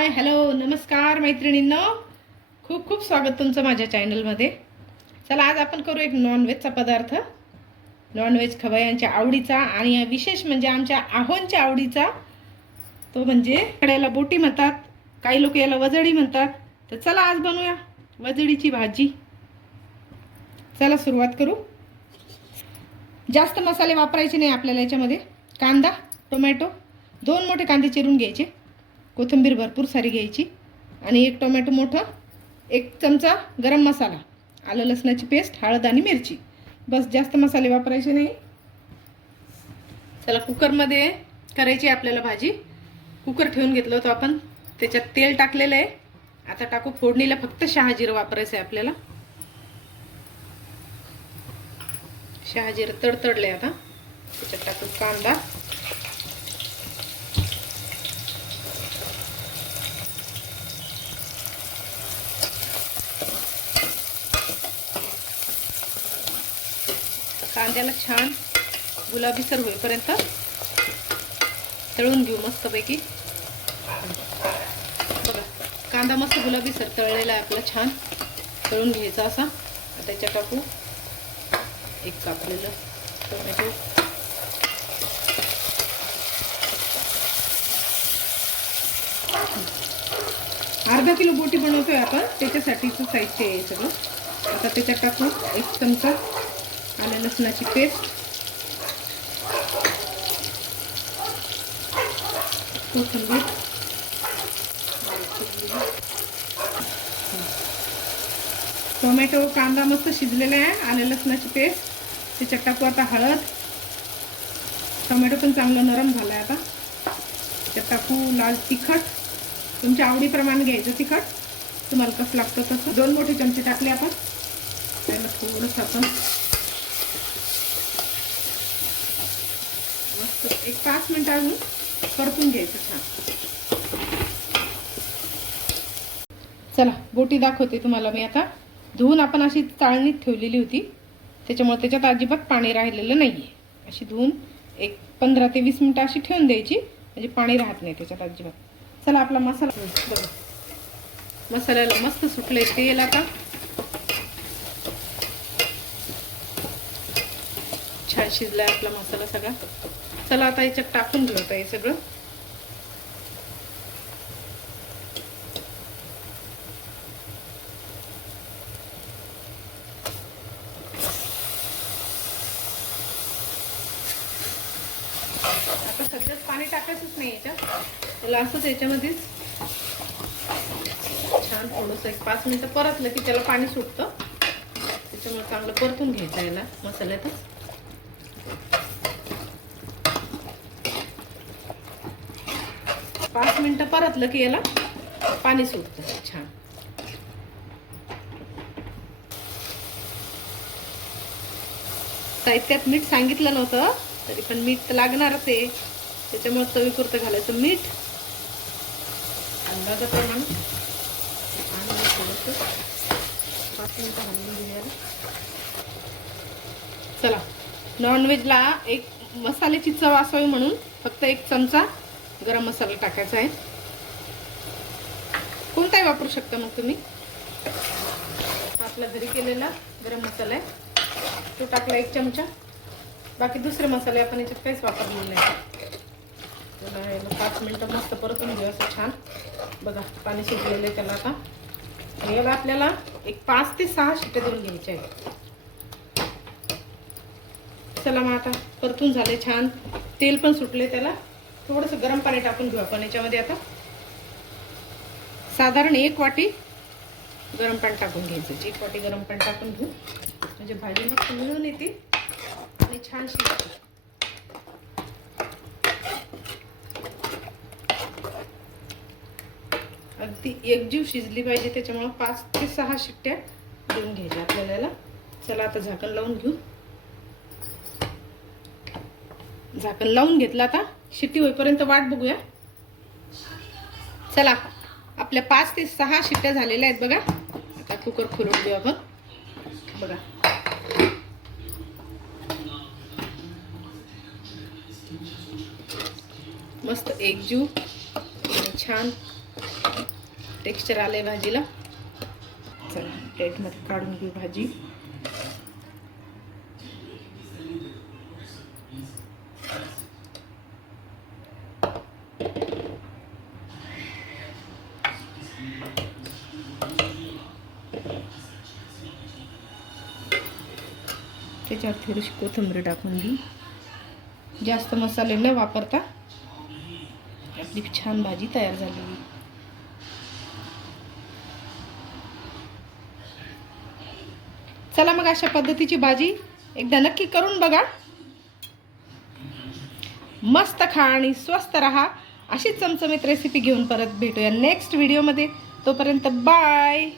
Hi hello नमस्कार मैत्रिणींनो, खूप खूप स्वागत तुमचं माझ्या चॅनलमध्ये. चला आज आपण करू एक नॉनव्हेजचा पदार्थ, नॉनव्हेज खवय्यांच्या आवडीचा आणि विशेष म्हणजे आमच्या आहोंच्या आवडीचा. तो म्हणजे कड्याला बोटी म्हणतात, काही लोक याला वजडी म्हणतात. तर चला आज बनवूया वजडीची भाजी. चला सुरुवात करू. जास्त मसाले वापरायचे नाही आपल्याला याच्यामध्ये. कांदा, टोमॅटो, 2 मोठे कांदे चिरून घ्यायचे, कोथिंबीर भरपूर सारी घ्यायची आणि 1 टोमॅटो मोठा, 1 चमचा गरम मसाला, आलं लसणाची पेस्ट, हळद आणि मिरची. बस, जास्त मसाले वापरायचे नाही. चला कुकरमध्ये करायची आपल्याला भाजी. कुकर ठेवून घेतलं होतं आपण, त्याच्यात तेल टाकलेलं आहे. आता टाकू फोडणीला फक्त शहाजिरं वापरायचं आहे आपल्याला. शहाजिरं तडतडले. आता त्याच्यात टाकू कांदा, कांद्याला छान गुलाबीसर होईपर्यंत तळून घेऊ मस्तपैकी. बघा कांदा मस्त गुलाबीसर तळलेला आहे आपला, छान तळून घ्यायचा असा. आता त्याच्यात टाकू 1 कापलेलं टोमॅटो, अर्धा किलो बोटी बनवतोय आपण, त्याच्यासाठीचं साहित्य आहे सगळं. आता त्याच्यात टाकू 1 चमचा आलं लसणाची पेस्ट, कोथिंबीर, टोमॅटो कांदा मस्त शिजलेला आहे, आलं लसणाची पेस्ट. त्याच्यात टाकू आता हळद. टोमॅटो पण चांगलं नरम झालं आहे आता. त्याच्यात टाकू लाल तिखट, तुमच्या आवडीप्रमाणे घ्यायचं तिखट, तुम्हाला कसं लागतं तसं. 2 मोठे चमचे टाकले आपण. त्याला थोडंसं आपण मस्त 1-5 मिनिटं अजून परतून घ्यायचं छान. चला बोटी दाखवते तुम्हाला मी आता. धुवून आपण अशी चाळणीत ठेवलेली होती, त्याच्यामुळे त्याच्यात अजिबात पाणी राहिलेलं नाही आहे. अशी धुवून 15 ते 20 मिनिटं अशी ठेवून द्यायची, म्हणजे पाणी राहत नाही त्याच्यात अजिबात. चला आपला मसाला बघा, मसाल्याला मस्त सुटले तेल आता. छान शिजलाय आपला मसाला सगळा. चला आता याच्यात टाकून घेऊ आता हे सगळं. आता सध्याच पाणी टाकायचंच नाही याच्यात, त्याला असंच याच्यामध्येच छान थोडंसं 1-5 मिनिटं परतलं की त्याला पाणी सुटतं. त्याच्यामुळे चांगलं परतून घ्यायचं याला मसाल्यातच. पाच मिनिटं परतलं की याला पाणी सुटतं छान. साहित्यात मीठ सांगितलं नव्हतं, तरी पण मीठ तर लागणारच आहे, त्याच्यामुळे चवीपुरतं घालायचं मीठ अंदाजाप्रमाणे. आणि थोडंसं 5 मिनिटं हलवून घेऊया. चला नॉनव्हेजला एक मसाल्याची चव असावी म्हणून फक्त 1 चमचा गरम मसाला टाकायचा आहे. कोणताही वापरू शकता मग तुम्ही. आपला घरी केलेला गरम मसाला आहे तो टाकला 1 चमचा. बाकी दुसरे मसाले आपण याच्यात काहीच वापरलेले नाही. त्याला 5 मिनिटं मस्त परतून घेऊ असं छान. बघा पाणी शिजलेलं आहे त्याला. आता याला आपल्याला 5 ते 6 शिट्ट्या देऊन घ्यायच्या आहेत. चला मग आता परतून झाले छान, तेल पण सुटले त्याला. थोडंसं गरम पाणी टाकून घेऊ आपण याच्यामध्ये. आता साधारण 1 वाटी गरम पाणी टाकून घ्यायचं. 1 वाटी गरम पाणी टाकून घेऊ, म्हणजे भाजी मस्त मिळून येते आणि छान शिजते. अगदी एकजीव शिजली पाहिजे, त्याच्यामुळे 5 ते 6 शिट्ट्या देऊन घ्यायच्या आपल्याला. चला आता झाकण लावून घेऊ. झाकण लावून घेतलं. आता शिट्टी होईपर्यंत वाट बघूया. चला आपल्या 5 ते 6 शिट्ट्या झालेल्या आहेत बघा. आता कुकर खोलून देऊ आपण. बघा मस्त एकजीव छान टेक्स्चर आलंय भाजीला. चला प्लेटमध्ये काढून घेऊ भाजी. त्याच्यावर थोडीशी कोथिंबीर टाकून घेऊ. जास्त मसाले न वापरता आपली छान भाजी तयार झालेली. चला मग अशा पद्धतीची भाजी एकदा नक्की करून बघा. मस्त खा आणि स्वस्त रहा. अशीच चमचमीत रेसिपी घेऊन परत भेटूया नेक्स्ट व्हिडिओमध्ये. तोपर्यंत बाय.